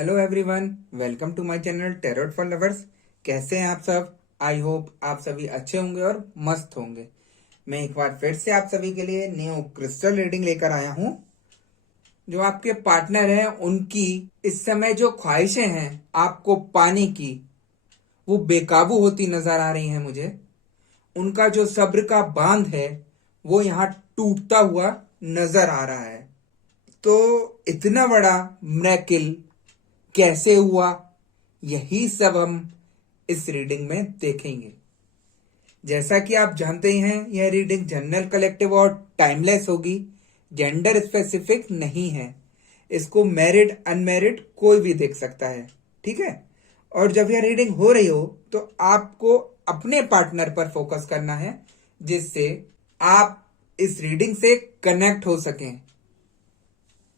Hello everyone, welcome to my channel tarot for lovers. कैसे हैं आप सब? आई होप आप सभी अच्छे होंगे और मस्त होंगे। मैं एक बार फिर से आप सभी के लिए न्यू क्रिस्टल रीडिंग लेकर आया हूं। जो आपके पार्टनर हैं उनकी इस समय जो ख्वाहिशें हैं आपको पाने की, वो बेकाबू होती नजर आ रही हैं मुझे। उनका जो सब्र का बांध है वो यहाँ टूटता हुआ नजर आ रहा है। तो इतना बड़ा मिरेकल कैसे हुआ, यही सब हम इस रीडिंग में देखेंगे। जैसा कि आप जानते हैं, यह रीडिंग जनरल, कलेक्टिव और टाइमलेस होगी। जेंडर स्पेसिफिक नहीं है। इसको मैरिड अनमैरिड कोई भी देख सकता है, ठीक है। और जब यह रीडिंग हो रही हो तो आपको अपने पार्टनर पर फोकस करना है, जिससे आप इस रीडिंग से कनेक्ट हो सकें,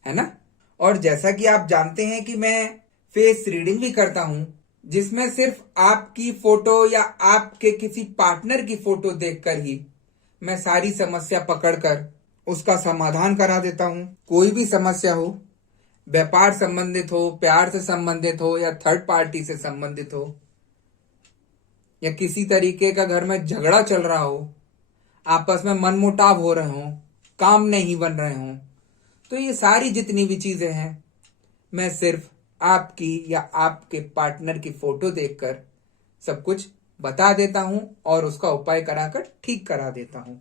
है ना। और जैसा कि आप जानते हैं कि मैं फेस रीडिंग भी करता हूं, जिसमें सिर्फ आपकी फोटो या आपके किसी पार्टनर की फोटो देखकर ही मैं सारी समस्या पकड़कर उसका समाधान करा देता हूं। कोई भी समस्या हो, व्यापार संबंधित हो, प्यार से संबंधित हो या थर्ड पार्टी से संबंधित हो, या किसी तरीके का घर में झगड़ा चल रहा हो, आपस में मनमुटाव हो रहे हो, काम नहीं बन रहे हो, तो ये सारी जितनी भी चीजें हैं, मैं सिर्फ आपकी या आपके पार्टनर की फोटो देखकर सब कुछ बता देता हूं और उसका उपाय कराकर ठीक करा देता हूं।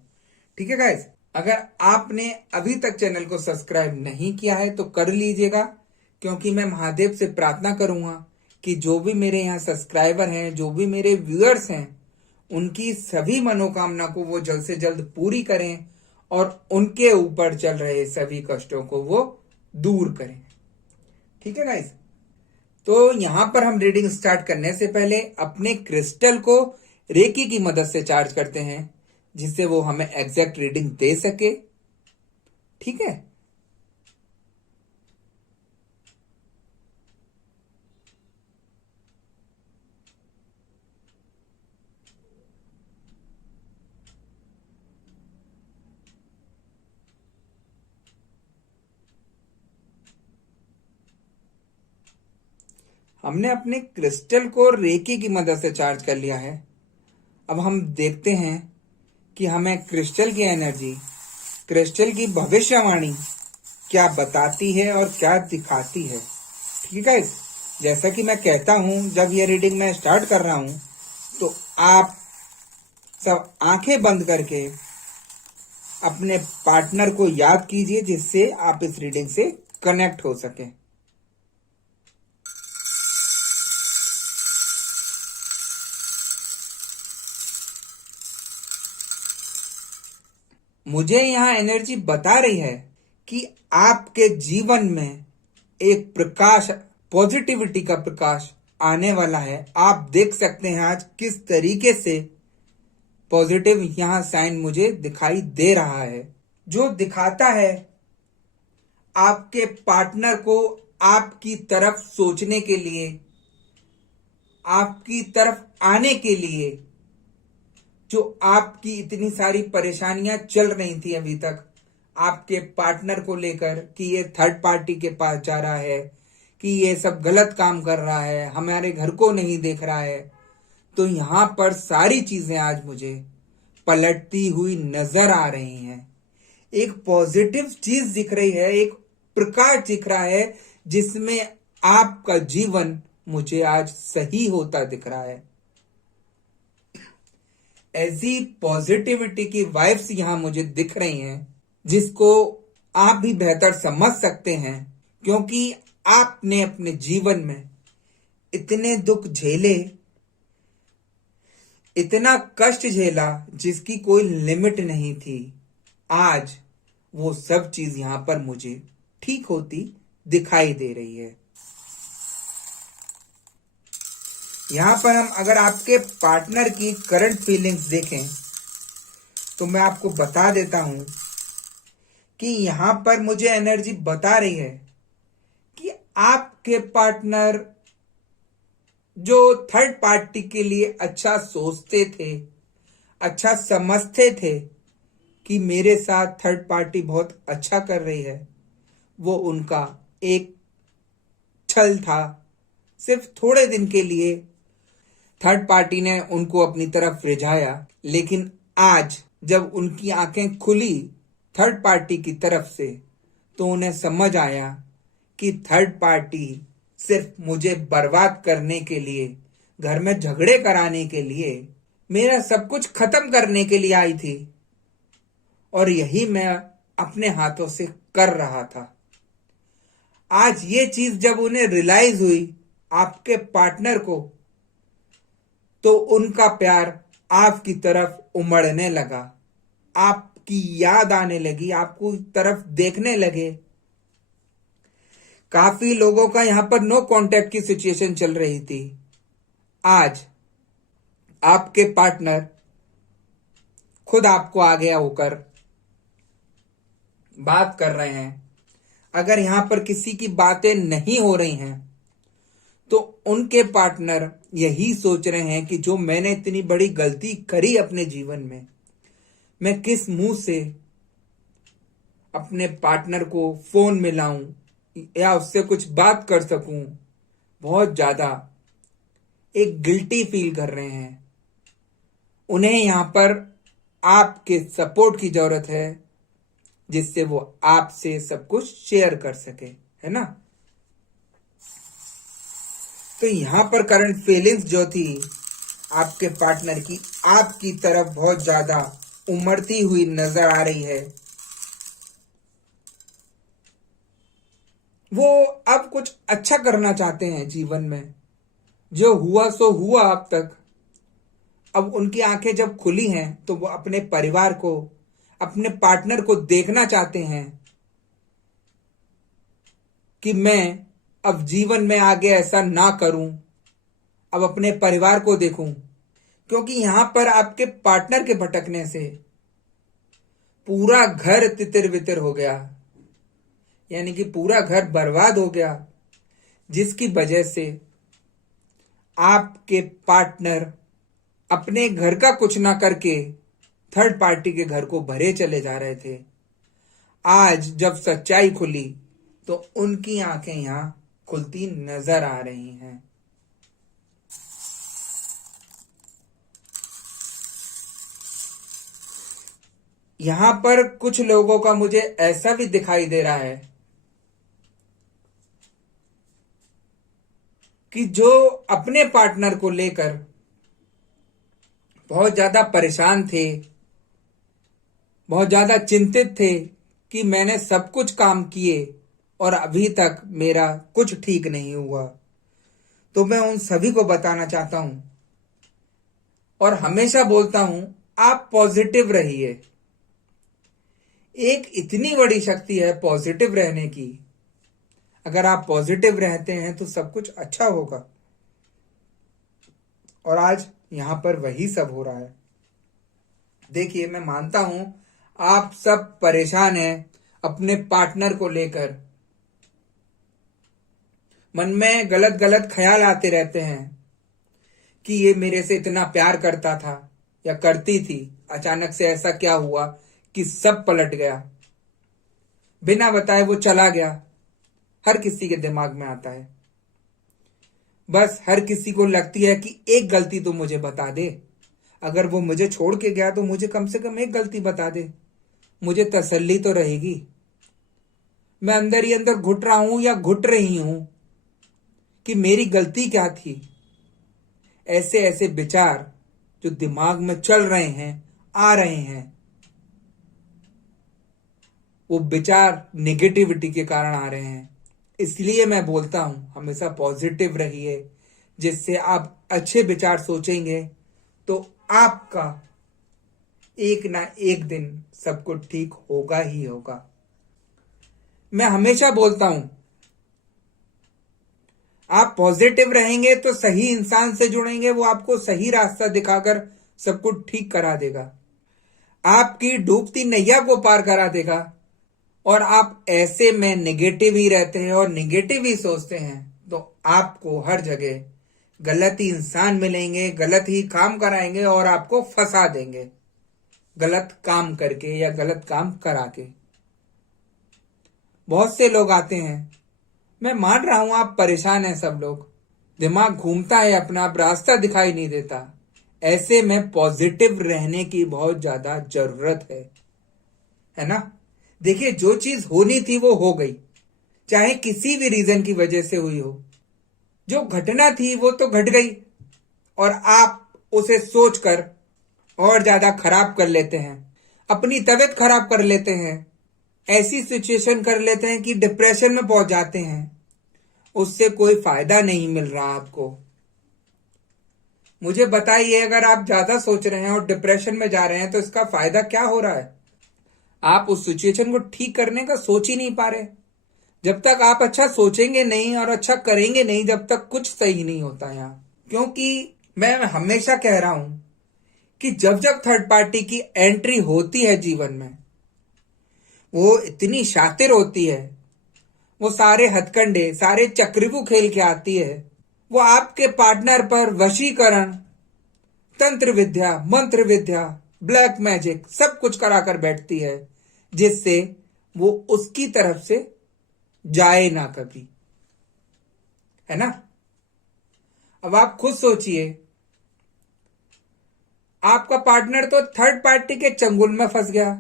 ठीक है गाइस, अगर आपने अभी तक चैनल को सब्सक्राइब नहीं किया है तो कर लीजिएगा, क्योंकि मैं महादेव से प्रार्थना करूंगा कि जो भी मेरे यहाँ सब्सक्राइबर हैं, जो भी मेरे व्यूअर्स हैं, उनकी सभी मनोकामना को वो जल्द से जल्द पूरी करें और उनके ऊपर चल रहे सभी कष्टों को वो दूर करें। ठीक है गाइस, तो यहां पर हम रीडिंग स्टार्ट करने से पहले अपने क्रिस्टल को रेकी की मदद से चार्ज करते हैं, जिससे वो हमें एग्जैक्ट रीडिंग दे सके। ठीक है, हमने अपने क्रिस्टल को रेकी की मदद से चार्ज कर लिया है। अब हम देखते हैं कि हमें क्रिस्टल की एनर्जी, क्रिस्टल की भविष्यवाणी क्या बताती है और क्या दिखाती है। ठीक है, जैसा कि मैं कहता हूं, जब ये रीडिंग मैं स्टार्ट कर रहा हूं तो आप सब आंखें बंद करके अपने पार्टनर को याद कीजिए, जिससे आप इस रीडिंग से कनेक्ट हो सके। मुझे यहां एनर्जी बता रही है कि आपके जीवन में एक प्रकाश, पॉजिटिविटी का प्रकाश आने वाला है। आप देख सकते हैं आज किस तरीके से पॉजिटिव यहां साइन मुझे दिखाई दे रहा है, जो दिखाता है आपके पार्टनर को आपकी तरफ सोचने के लिए, आपकी तरफ आने के लिए। जो आपकी इतनी सारी परेशानियां चल रही थी अभी तक आपके पार्टनर को लेकर, कि ये थर्ड पार्टी के पास जा रहा है, कि ये सब गलत काम कर रहा है, हमारे घर को नहीं देख रहा है, तो यहां पर सारी चीजें आज मुझे पलटती हुई नजर आ रही हैं। एक पॉजिटिव चीज दिख रही है, एक प्रकाश दिख रहा है, जिसमें आपका जीवन मुझे आज सही होता दिख रहा है। ऐसी पॉजिटिविटी की वाइब्स यहां मुझे दिख रही हैं, जिसको आप भी बेहतर समझ सकते हैं, क्योंकि आपने अपने जीवन में इतने दुख झेले, इतना कष्ट झेला जिसकी कोई लिमिट नहीं थी। आज वो सब चीज यहां पर मुझे ठीक होती दिखाई दे रही है। यहां पर हम अगर आपके पार्टनर की करंट फीलिंग्स देखें तो मैं आपको बता देता हूं कि यहां पर मुझे एनर्जी बता रही है कि आपके पार्टनर जो थर्ड पार्टी के लिए अच्छा सोचते थे, अच्छा समझते थे कि मेरे साथ थर्ड पार्टी बहुत अच्छा कर रही है, वो उनका एक छल था, सिर्फ थोड़े दिन के लिए थर्ड पार्टी ने उनको अपनी तरफ रिझाया। लेकिन आज जब उनकी आंखें खुली थर्ड पार्टी की तरफ से, तो उन्हें समझ आया कि थर्ड पार्टी सिर्फ मुझे बर्बाद करने के लिए, घर में झगड़े कराने के लिए, मेरा सब कुछ खत्म करने के लिए आई थी, और यही मैं अपने हाथों से कर रहा था। आज ये चीज जब उन्हें रियलाइज हुई आपके पार्टनर को, तो उनका प्यार आपकी तरफ उमड़ने लगा, आपकी याद आने लगी, आपको तरफ देखने लगे। काफी लोगों का यहां पर नो कांटेक्ट की सिचुएशन चल रही थी। आज आपके पार्टनर खुद आपको आगे होकर बात कर रहे हैं। अगर यहां पर किसी की बातें नहीं हो रही हैं, तो उनके पार्टनर यही सोच रहे हैं कि जो मैंने इतनी बड़ी गलती करी अपने जीवन में, मैं किस मुंह से अपने पार्टनर को फोन में लाऊं या उससे कुछ बात कर सकूं। बहुत ज्यादा एक गिल्टी फील कर रहे हैं। उन्हें यहां पर आपके सपोर्ट की जरूरत है, जिससे वो आपसे सब कुछ शेयर कर सके, है ना। तो यहां पर करंट फीलिंग्स जो थी आपके पार्टनर की, आपकी तरफ बहुत ज्यादा उमड़ती हुई नजर आ रही है। वो अब कुछ अच्छा करना चाहते हैं जीवन में। जो हुआ सो हुआ अब तक। अब उनकी आंखें जब खुली हैं, तो वो अपने परिवार को, अपने पार्टनर को देखना चाहते हैं कि मैं अब जीवन में आगे ऐसा ना करूं, अब अपने परिवार को देखूं। क्योंकि यहां पर आपके पार्टनर के भटकने से पूरा घर तितर बितर हो गया, यानी कि पूरा घर बर्बाद हो गया, जिसकी वजह से आपके पार्टनर अपने घर का कुछ ना करके थर्ड पार्टी के घर को भरे चले जा रहे थे। आज जब सच्चाई खुली, तो उनकी आंखें यहां खुलती नजर आ रही हैं। यहां पर कुछ लोगों का मुझे ऐसा भी दिखाई दे रहा है कि जो अपने पार्टनर को लेकर बहुत ज्यादा परेशान थे, बहुत ज्यादा चिंतित थे कि मैंने सब कुछ काम किए और अभी तक मेरा कुछ ठीक नहीं हुआ, तो मैं उन सभी को बताना चाहता हूं और हमेशा बोलता हूं, आप पॉजिटिव रहिए। एक इतनी बड़ी शक्ति है पॉजिटिव रहने की। अगर आप पॉजिटिव रहते हैं तो सब कुछ अच्छा होगा, और आज यहां पर वही सब हो रहा है। देखिए, मैं मानता हूं आप सब परेशान हैं अपने पार्टनर को लेकर। मन में गलत गलत ख्याल आते रहते हैं कि ये मेरे से इतना प्यार करता था या करती थी, अचानक से ऐसा क्या हुआ कि सब पलट गया, बिना बताए वो चला गया। हर किसी के दिमाग में आता है। बस हर किसी को लगती है कि एक गलती तो मुझे बता दे, अगर वो मुझे छोड़ के गया तो मुझे कम से कम एक गलती बता दे, मुझे तसल्ली तो रहेगी। मैं अंदर ही अंदर घुट रहा हूं या घुट रही हूं कि मेरी गलती क्या थी। ऐसे ऐसे विचार जो दिमाग में चल रहे हैं, आ रहे हैं, वो विचार नेगेटिविटी के कारण आ रहे हैं। इसलिए मैं बोलता हूं, हमेशा पॉजिटिव रहिए, जिससे आप अच्छे विचार सोचेंगे तो आपका एक ना एक दिन सब कुछ ठीक होगा ही होगा। मैं हमेशा बोलता हूं, आप पॉजिटिव रहेंगे तो सही इंसान से जुड़ेंगे, वो आपको सही रास्ता दिखाकर सब कुछ ठीक करा देगा, आपकी डूबती नैया को पार करा देगा। और आप ऐसे में नेगेटिव ही रहते हैं और नेगेटिव ही सोचते हैं, तो आपको हर जगह गलत ही इंसान मिलेंगे, गलत ही काम कराएंगे और आपको फंसा देंगे, गलत काम करके या गलत काम करा के। बहुत से लोग आते हैं, मैं मान रहा हूं आप परेशान हैं, सब लोग, दिमाग घूमता है अपना, अब रास्ता दिखाई नहीं देता। ऐसे में पॉजिटिव रहने की बहुत ज्यादा जरूरत है ना। देखिए, जो चीज होनी थी वो हो गई, चाहे किसी भी रीजन की वजह से हुई हो। जो घटना थी वो तो घट गई, और आप उसे सोचकर और ज्यादा खराब कर लेते हैं, अपनी तबीयत खराब कर लेते हैं, ऐसी सिचुएशन कर लेते हैं कि डिप्रेशन में पहुंच जाते हैं। उससे कोई फायदा नहीं मिल रहा आपको। मुझे बताइए, अगर आप ज्यादा सोच रहे हैं और डिप्रेशन में जा रहे हैं तो इसका फायदा क्या हो रहा है? आप उस सिचुएशन को ठीक करने का सोच ही नहीं पा रहे। जब तक आप अच्छा सोचेंगे नहीं और अच्छा करेंगे नहीं, जब तक कुछ सही नहीं होता यहाँ। क्योंकि मैं हमेशा कह रहा हूं कि जब जब थर्ड पार्टी की एंट्री होती है जीवन में, वो इतनी शातिर होती है, वो सारे हथकंडे, सारे चक्रव्यूह खेल के आती है। वो आपके पार्टनर पर वशीकरण, तंत्र विद्या, मंत्र विद्या, ब्लैक मैजिक सब कुछ कराकर बैठती है, जिससे वो उसकी तरफ से जाए ना कभी, है ना। अब आप खुद सोचिए, आपका पार्टनर तो थर्ड पार्टी के चंगुल में फंस गया,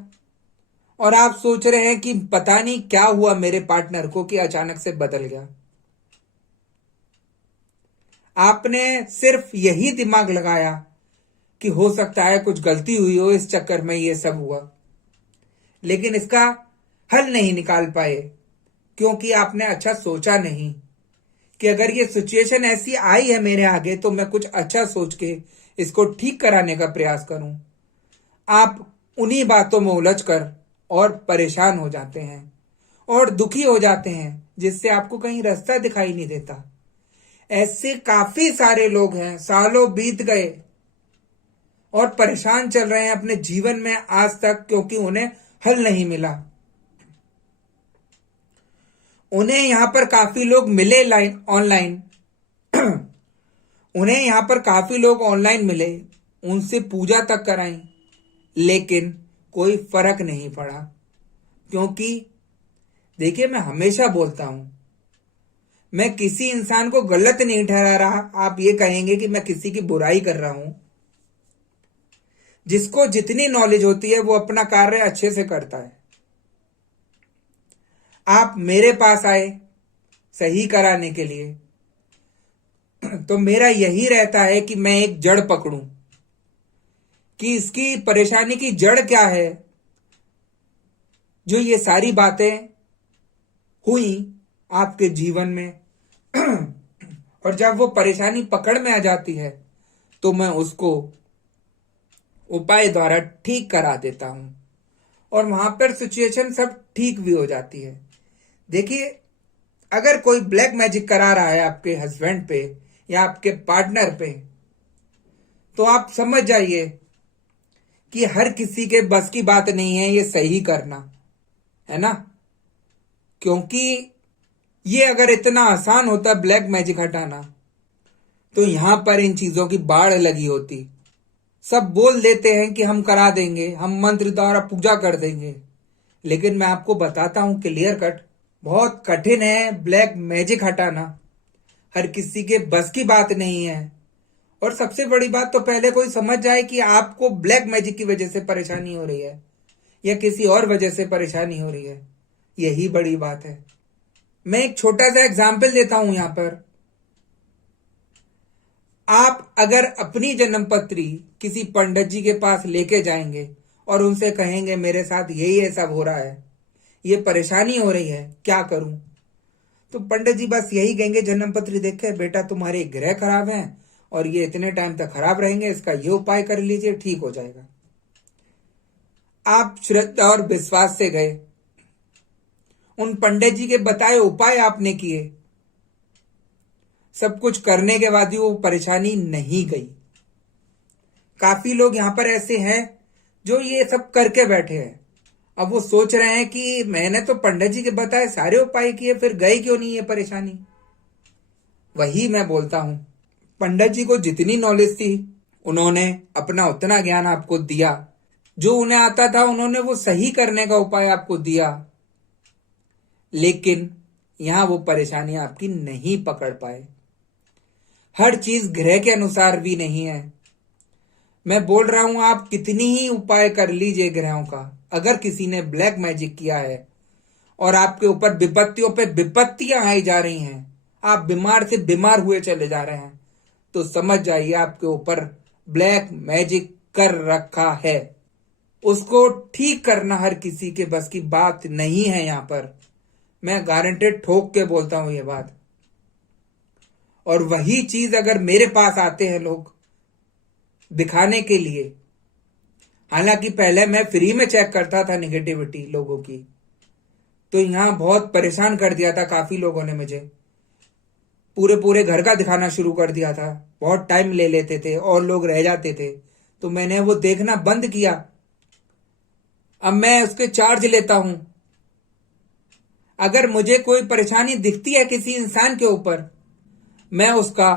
और आप सोच रहे हैं कि पता नहीं क्या हुआ मेरे पार्टनर को कि अचानक से बदल गया। आपने सिर्फ यही दिमाग लगाया कि हो सकता है कुछ गलती हुई हो, इस चक्कर में ये सब हुआ, लेकिन इसका हल नहीं निकाल पाए, क्योंकि आपने अच्छा सोचा नहीं कि अगर ये सिचुएशन ऐसी आई है मेरे आगे तो मैं कुछ अच्छा सोच के इसको ठीक कराने का प्रयास करूं। आप उन्हीं बातों में उलझकर और परेशान हो जाते हैं और दुखी हो जाते हैं, जिससे आपको कहीं रास्ता दिखाई नहीं देता। ऐसे काफी सारे लोग हैं, सालों बीत गए और परेशान चल रहे हैं अपने जीवन में आज तक, क्योंकि उन्हें हल नहीं मिला। उन्हें यहां पर काफी लोग मिले ऑनलाइन उन्हें यहां पर काफी लोग ऑनलाइन मिले, उनसे पूजा तक कराई, लेकिन कोई फर्क नहीं पड़ा। क्योंकि देखिए, मैं हमेशा बोलता हूं, मैं किसी इंसान को गलत नहीं ठहरा रहा। आप ये कहेंगे कि मैं किसी की बुराई कर रहा हूं। जिसको जितनी नॉलेज होती है वो अपना कार्य अच्छे से करता है। आप मेरे पास आए सही कराने के लिए, तो मेरा यही रहता है कि मैं एक जड़ पकड़ूं कि इसकी परेशानी की जड़ क्या है, जो ये सारी बातें हुई आपके जीवन में। और जब वो परेशानी पकड़ में आ जाती है तो मैं उसको उपाय द्वारा ठीक करा देता हूं, और वहां पर सिचुएशन सब ठीक भी हो जाती है। देखिए, अगर कोई ब्लैक मैजिक करा रहा है आपके हस्बैंड पे या आपके पार्टनर पे, तो आप समझ जाइए कि हर किसी के बस की बात नहीं है ये सही करना, है ना। क्योंकि ये अगर इतना आसान होता ब्लैक मैजिक हटाना, तो यहां पर इन चीजों की बाढ़ लगी होती। सब बोल देते हैं कि हम करा देंगे, हम मंत्र द्वारा पूजा कर देंगे, लेकिन मैं आपको बताता हूं क्लियर कट, बहुत कठिन है ब्लैक मैजिक हटाना। हर किसी के बस की बात नहीं है। और सबसे बड़ी बात तो पहले कोई समझ जाए कि आपको ब्लैक मैजिक की वजह से परेशानी हो रही है या किसी और वजह से परेशानी हो रही है, यही बड़ी बात है। मैं एक छोटा सा एग्जाम्पल देता हूं यहां पर। आप अगर अपनी जन्म पत्री किसी पंडित जी के पास लेके जाएंगे और उनसे कहेंगे मेरे साथ यही सब हो रहा है, ये परेशानी हो रही है, क्या करूं, तो पंडित जी बस यही कहेंगे जन्म पत्री देख के, बेटा तुम्हारे ग्रह खराब हैं और ये इतने टाइम तक खराब रहेंगे, इसका ये उपाय कर लीजिए, ठीक हो जाएगा। आप श्रद्धा और विश्वास से गए, उन पंडित जी के बताए उपाय आपने किए, सब कुछ करने के बाद भी वो परेशानी नहीं गई। काफी लोग यहां पर ऐसे हैं जो ये सब करके बैठे हैं। अब वो सोच रहे हैं कि मैंने तो पंडित जी के बताए सारे उपाय किए, फिर गए क्यों नहीं ये परेशानी। वही मैं बोलता हूं, पंडित जी को जितनी नॉलेज थी उन्होंने अपना उतना ज्ञान आपको दिया, जो उन्हें आता था उन्होंने वो सही करने का उपाय आपको दिया, लेकिन यहाँ वो परेशानी आपकी नहीं पकड़ पाए। हर चीज ग्रह के अनुसार भी नहीं है। मैं बोल रहा हूं, आप कितनी ही उपाय कर लीजिए ग्रहों का, अगर किसी ने ब्लैक मैजिक किया है और आपके ऊपर विपत्तियों पे विपत्तियां आई जा रही हैं, आप बीमार से बीमार हुए चले जा रहे हैं, तो समझ जाइए आपके ऊपर ब्लैक मैजिक कर रखा है। उसको ठीक करना हर किसी के बस की बात नहीं है। यहां पर मैं गारंटेड ठोक के बोलता हूं ये बात। और वही चीज अगर मेरे पास आते हैं लोग दिखाने के लिए, हालांकि पहले मैं फ्री में चेक करता था निगेटिविटी लोगों की, तो यहां बहुत परेशान कर दिया था काफी लोगों ने मुझे। पूरे पूरे घर का दिखाना शुरू कर दिया था, बहुत टाइम ले लेते थे और लोग रह जाते थे, तो मैंने वो देखना बंद किया। अब मैं उसके चार्ज लेता हूं। अगर मुझे कोई परेशानी दिखती है किसी इंसान के ऊपर, मैं उसका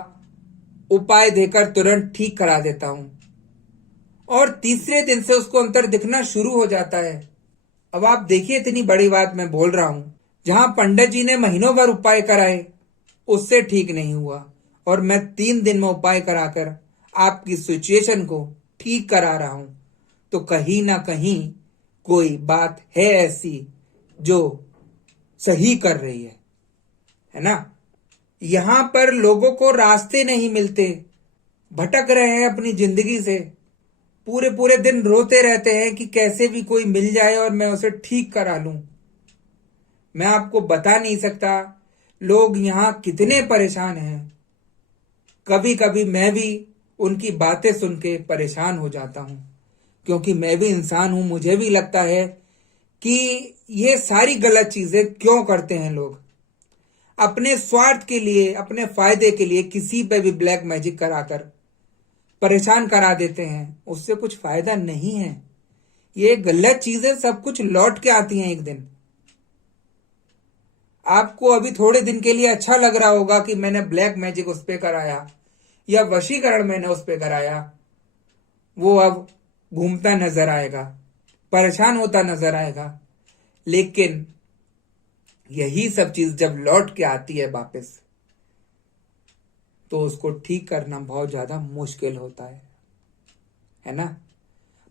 उपाय देकर तुरंत ठीक करा देता हूं और तीसरे दिन से उसको अंतर दिखना शुरू हो जाता है। अब आप देखिए, इतनी बड़ी बात मैं बोल रहा हूं, जहां पंडित जी ने महीनों भर उपाय कराए उससे ठीक नहीं हुआ, और मैं 3 दिन में उपाय कराकर आपकी सिचुएशन को ठीक करा रहा हूं, तो कहीं ना कहीं कोई बात है ऐसी जो सही कर रही है ना। यहां पर लोगों को रास्ते नहीं मिलते, भटक रहे हैं अपनी जिंदगी से, पूरे पूरे दिन रोते रहते हैं कि कैसे भी कोई मिल जाए और मैं उसे ठीक करा लूं। मैं आपको बता नहीं सकता लोग यहां कितने परेशान हैं। कभी कभी मैं भी उनकी बातें सुन के परेशान हो जाता हूं, क्योंकि मैं भी इंसान हूं। मुझे भी लगता है कि ये सारी गलत चीजें क्यों करते हैं लोग, अपने स्वार्थ के लिए, अपने फायदे के लिए किसी पे भी ब्लैक मैजिक कराकर परेशान करा देते हैं। उससे कुछ फायदा नहीं है। ये गलत चीजें सब कुछ लौट के आती हैं एक दिन। आपको अभी थोड़े दिन के लिए अच्छा लग रहा होगा कि मैंने ब्लैक मैजिक उस पे कराया या वशीकरण मैंने उस पे कराया, वो अब घूमता नजर आएगा, परेशान होता नजर आएगा। लेकिन यही सब चीज जब लौट के आती है वापस, तो उसको ठीक करना बहुत ज्यादा मुश्किल होता है ना।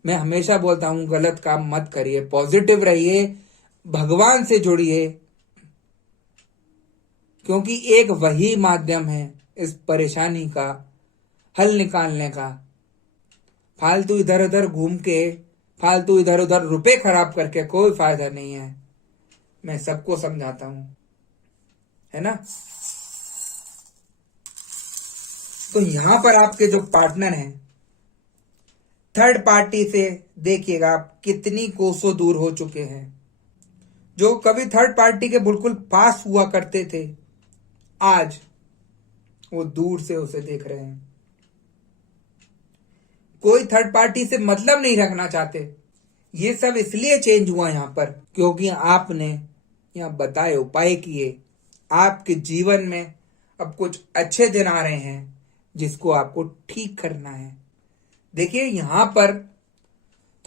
मैं हमेशा बोलता हूं, गलत काम मत करिए, पॉजिटिव रहिए, भगवान से जुड़िए, क्योंकि एक वही माध्यम है इस परेशानी का हल निकालने का। फालतू इधर उधर घूम के, फालतू इधर उधर रुपए खराब करके कोई फायदा नहीं है। मैं सबको समझाता हूं, है ना। तो यहां पर आपके जो पार्टनर हैं, थर्ड पार्टी से देखिएगा आप कितनी कोसों दूर हो चुके हैं। जो कभी थर्ड पार्टी के बिल्कुल पास हुआ करते थे, आज वो दूर से उसे देख रहे हैं। कोई थर्ड पार्टी से मतलब नहीं रखना चाहते। ये सब इसलिए चेंज हुआ यहां पर, क्योंकि आपने यहां बताए उपाय किए। आपके जीवन में अब कुछ अच्छे दिन आ रहे हैं जिसको आपको ठीक करना है। देखिए, यहां पर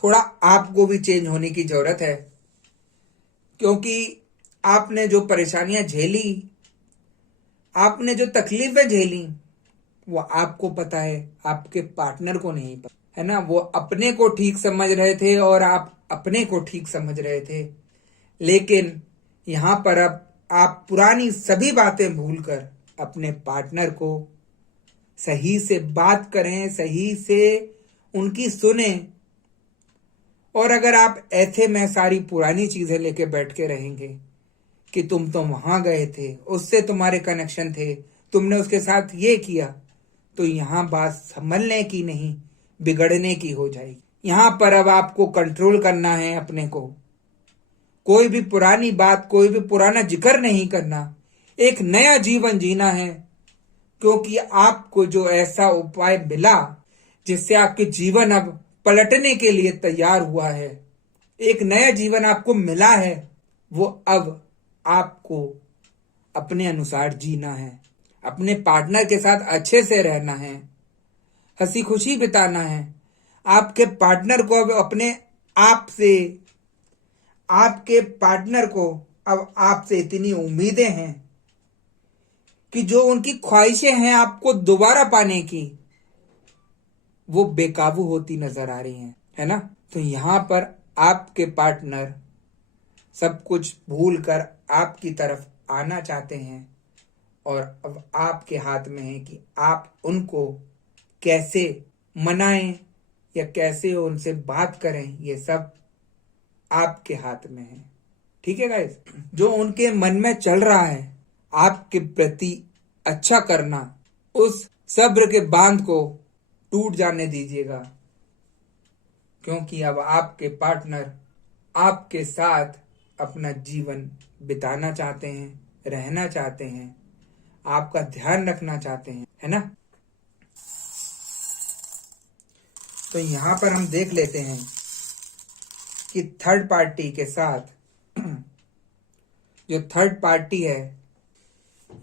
थोड़ा आपको भी चेंज होने की जरूरत है, क्योंकि आपने जो परेशानियां झेली, आपने जो तकलीफें झेली, वो आपको पता है, आपके पार्टनर को नहीं पता, है ना। वो अपने को ठीक समझ रहे थे और आप अपने को ठीक समझ रहे थे। लेकिन यहां पर अब आप पुरानी सभी बातें भूलकर अपने पार्टनर को सही से बात करें, सही से उनकी सुने। और अगर आप ऐसे में सारी पुरानी चीजें लेके बैठ के रहेंगे कि तुम तो वहां गए थे, उससे तुम्हारे कनेक्शन थे, तुमने उसके साथ ये किया, तो यहां बात संभलने की नहीं, बिगड़ने की हो जाएगी। यहां पर अब आपको कंट्रोल करना है अपने को। कोई भी पुरानी बात, कोई भी पुराना जिक्र नहीं करना, एक नया जीवन जीना है। क्योंकि आपको जो ऐसा उपाय मिला जिससे आपके जीवन अब पलटने के लिए तैयार हुआ है, एक नया जीवन आपको मिला है, वो अब आपको अपने अनुसार जीना है, अपने पार्टनर के साथ अच्छे से रहना है, हंसी खुशी बिताना है। आपके पार्टनर को अब अपने आप से, आपके पार्टनर को अब आपसे इतनी उम्मीदें हैं कि जो उनकी ख्वाहिशें हैं आपको दोबारा पाने की, वो बेकाबू होती नजर आ रही हैं, है ना। तो यहां पर आपके पार्टनर सब कुछ भूल कर आपकी तरफ आना चाहते हैं और अब आपके हाथ में है कि आप उनको कैसे मनाएं या कैसे उनसे बात करें, ये सब आपके हाथ में है। ठीक है गाइस, जो उनके मन में चल रहा है आपके प्रति अच्छा करना, उस सब्र के बांध को टूट जाने दीजिएगा, क्योंकि अब आपके पार्टनर आपके साथ अपना जीवन बिताना चाहते हैं, रहना चाहते हैं, आपका ध्यान रखना चाहते हैं, है ना। तो यहां पर हम देख लेते हैं कि थर्ड पार्टी के साथ जो थर्ड पार्टी है,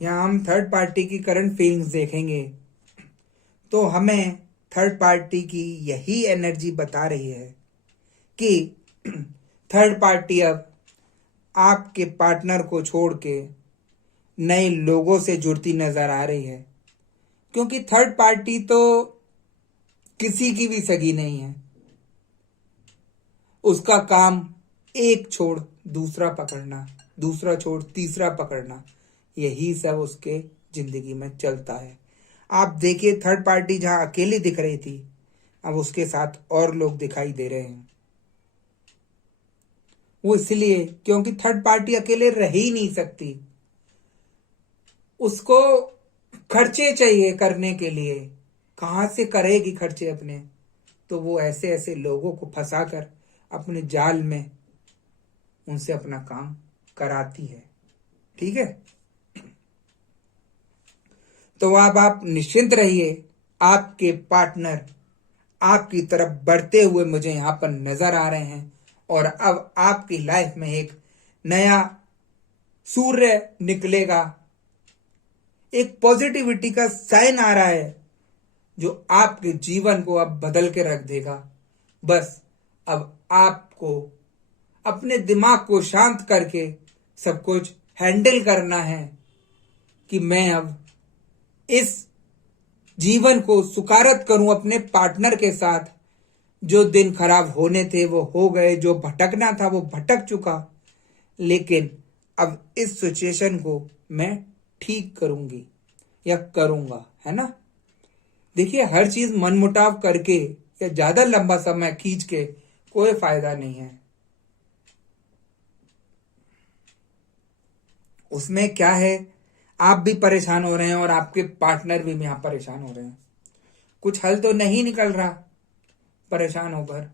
यहां हम थर्ड पार्टी की करंट फीलिंग्स देखेंगे तो हमें थर्ड पार्टी की यही एनर्जी बता रही है कि थर्ड पार्टी अब आपके पार्टनर को छोड़ के नए लोगों से जुड़ती नजर आ रही है, क्योंकि थर्ड पार्टी तो किसी की भी सगी नहीं है। उसका काम एक छोड़ दूसरा पकड़ना, दूसरा छोड़ तीसरा पकड़ना, यही सब उसके जिंदगी में चलता है। आप देखिए, थर्ड पार्टी जहां अकेली दिख रही थी, अब उसके साथ और लोग दिखाई दे रहे हैं। वो इसलिए क्योंकि थर्ड पार्टी अकेले रह ही नहीं सकती, उसको खर्चे चाहिए करने के लिए। कहां से करेगी खर्चे अपने? तो वो ऐसे ऐसे लोगों को फंसाकर अपने जाल में उनसे अपना काम कराती है। ठीक है, तो अब आप निश्चिंत रहिए, आपके पार्टनर आपकी तरफ बढ़ते हुए मुझे यहां पर नजर आ रहे हैं और अब आपकी लाइफ में एक नया सूर्य निकलेगा, एक पॉजिटिविटी का साइन आ रहा है जो आपके जीवन को अब बदल के रख देगा। बस अब आपको अपने दिमाग को शांत करके सब कुछ हैंडल करना है कि मैं अब इस जीवन को सुकारत करूं अपने पार्टनर के साथ। जो दिन खराब होने थे वो हो गए, जो भटकना था वो भटक चुका, लेकिन अब इस सिचुएशन को मैं ठीक करूंगी या करूंगा, है ना। देखिए, हर चीज मनमुटाव करके या ज्यादा लंबा समय खींच के कोई फायदा नहीं है। उसमें क्या है, आप भी परेशान हो रहे हैं और आपके पार्टनर भी यहां परेशान हो रहे हैं, कुछ हल तो नहीं निकल रहा परेशान होकर।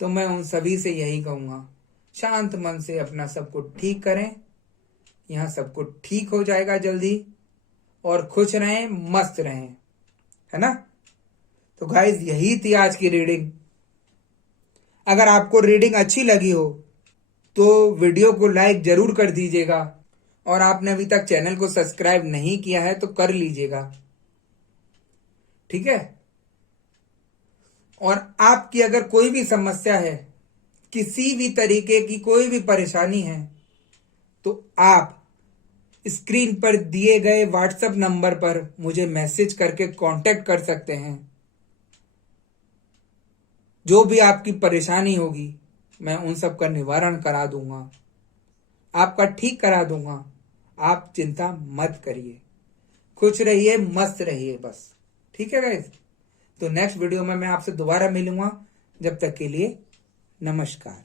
तो मैं उन सभी से यही कहूंगा, शांत मन से अपना सब कुछ ठीक करें, यहां सब कुछ ठीक हो जाएगा जल्दी। और खुश रहें, मस्त रहें, है ना। तो गाइज, यही थी आज की रीडिंग। अगर आपको रीडिंग अच्छी लगी हो तो वीडियो को लाइक जरूर कर दीजिएगा, और आपने अभी तक चैनल को सब्सक्राइब नहीं किया है तो कर लीजिएगा। ठीक है, और आपकी अगर कोई भी समस्या है, किसी भी तरीके की कोई भी परेशानी है, तो आप स्क्रीन पर दिए गए व्हाट्सएप नंबर पर मुझे मैसेज करके कांटेक्ट कर सकते हैं। जो भी आपकी परेशानी होगी मैं उन सब का निवारण करा दूंगा, आपका ठीक करा दूंगा। आप चिंता मत करिए, खुश रहिए, मस्त रहिए बस। ठीक है गाइस, तो नेक्स्ट वीडियो में मैं आपसे दोबारा मिलूंगा। जब तक के लिए नमस्कार।